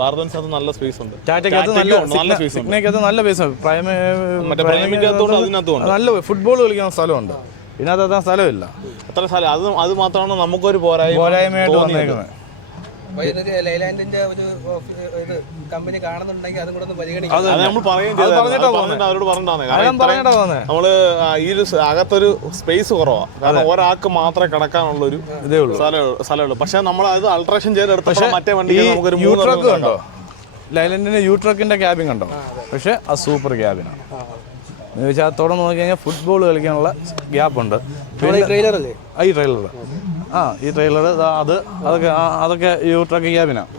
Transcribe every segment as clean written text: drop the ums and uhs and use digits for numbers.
ഭാരതൻസ് അത് നല്ല സ്പേസ് ഉണ്ട്. ടാറ്റയ്ക്കകത്ത് നല്ല സ്പേസ് ഉണ്ട്. നല്ല സ്പേസ് ഉണ്ട്. നല്ല ഫുട്ബോൾ കളിക്കുന്ന സ്ഥലമുണ്ട്. ഇതിനകത്ത് സ്ഥലമില്ല. അത്ര സ്ഥലം അത് മാത്രമാണ് നമുക്കൊരു പോരായ്മയായിട്ട് വന്നേക്കുന്നത്. ലൈലാൻഡിന്റെ ഒരു കമ്പനി കാണുന്നുണ്ടെങ്കിൽ അതും കൂടെ ഒന്ന് പരിഗണിക്കാം. അവരോട് പറഞ്ഞിട്ടാണ് നമ്മള് ഈ ഒരു അകത്തൊരു സ്പേസ് കുറവാണ്. കാരണം ഒരാൾക്ക് മാത്രമേ കിടക്കാനുള്ളൊരു ഇതേ ഉള്ളൂ സ്ഥലമുള്ളൂ. പക്ഷെ നമ്മൾ അത് അൾട്രേഷൻ ചെയ്തെടുത്ത മറ്റേ വണ്ടി നമുക്കൊരു യൂട്രക്ക് കണ്ടോ? ലൈലാൻഡിന്റെ യൂട്രക്കിന്റെ ക്യാബിൻ കണ്ടോ? പക്ഷെ അത് സൂപ്പർ ക്യാബിനാണ്. എന്ന് വെച്ചാൽ അത് തുറന്ന് നോക്കി കഴിഞ്ഞാൽ ഫുട്ബോൾ കളിക്കാനുള്ള ഗ്യാപ്പുണ്ട്. ഈ ട്രെയിലർ ഈ ട്രെയിലർ അതൊക്കെ യൂട്രക്ക് ക്യാബിനാണ്.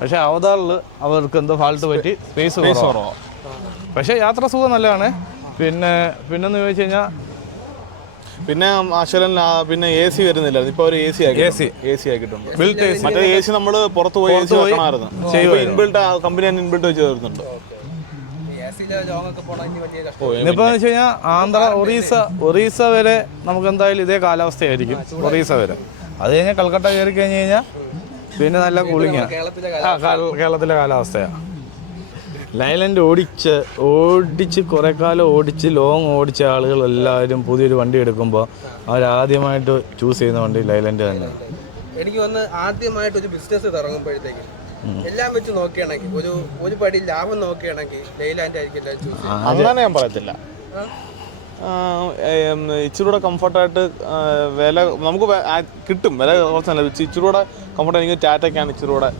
പക്ഷെ അവതാറിൽ അവർക്ക് എന്തോ ഫാൾട്ട് പറ്റി സ്പേസ് കുറവാണ്. പക്ഷെ യാത്ര സുഖം നല്ലതാണ്. പിന്നെന്ന് ചോദിച്ചു കഴിഞ്ഞാൽ പിന്നെ അശ്വരൻ പിന്നെ AC വരുന്നില്ല. ഇപ്പൊ ഒരു AC ആക്കിയിട്ടുണ്ട്. മറ്റേ AC നമ്മള് പുറത്ത് പോയി AC വെക്കണമായിരുന്നു. ഇൻബിൽട്ട് കമ്പനി തന്നെ ഇൻബിൽട്ട് വെച്ച് തരുന്നുണ്ട്. ഇനിയിപ്പോ വെച്ച് കഴിഞ്ഞാൽ ആന്ധ്ര ഒറീസ വരെ നമുക്ക് എന്തായാലും ഇതേ കാലാവസ്ഥയായിരിക്കും. ഒറീസ വരെ അത് കഴിഞ്ഞാൽ കൽക്കട്ട കയറി കഴിഞ്ഞ് കഴിഞ്ഞാൽ പിന്നെ നല്ല കൂളിങ്ങാണ്. കേരളത്തിലെ കാലാവസ്ഥയാണ്. ലൈലാൻഡ് ഓടിച്ച് കുറേ കാലം ലോങ് ഓടിച്ച ആളുകൾ എല്ലാവരും പുതിയൊരു വണ്ടി എടുക്കുമ്പോൾ അവരാദ്യമായിട്ട് ചൂസ് ചെയ്യുന്ന വണ്ടി ലൈലാൻഡ് തന്നെയാണ്. എനിക്ക് വന്ന് ആദ്യമായിട്ട് ഒരു ബിസിനസ് തുടങ്ങുമ്പോഴത്തേക്ക് എല്ലാം വെച്ച് നോക്കുകയാണെങ്കിൽ ഒരു പടി ലാഭം നോക്കുകയാണെങ്കിൽ ലൈലാൻഡ് ആയിരിക്കും. അങ്ങനെ ഞാൻ പറയത്തില്ല. ഇച്ചിരൂടെ കംഫർട്ടായിട്ട് വില നമുക്ക് കിട്ടും. വില കുറച്ചല്ല, ഇച്ചിരൂടെ കംഫർട്ട് എനിക്ക് ടാറ്റയ്ക്കാണ് ഇച്ചിരൂടെ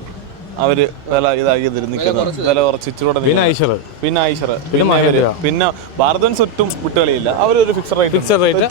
അവര് വില ഇതാക്കി നിൽക്കുന്നത്. വില കുറച്ച് ഇച്ചിരൂടെ. പിന്നെ ഐഷർ പിന്നെ ഭാരതൻസ് ഒട്ടും വിട്ടുകളിയില്ല. അവരൊരു ഫിക്സഡ് റേറ്റ്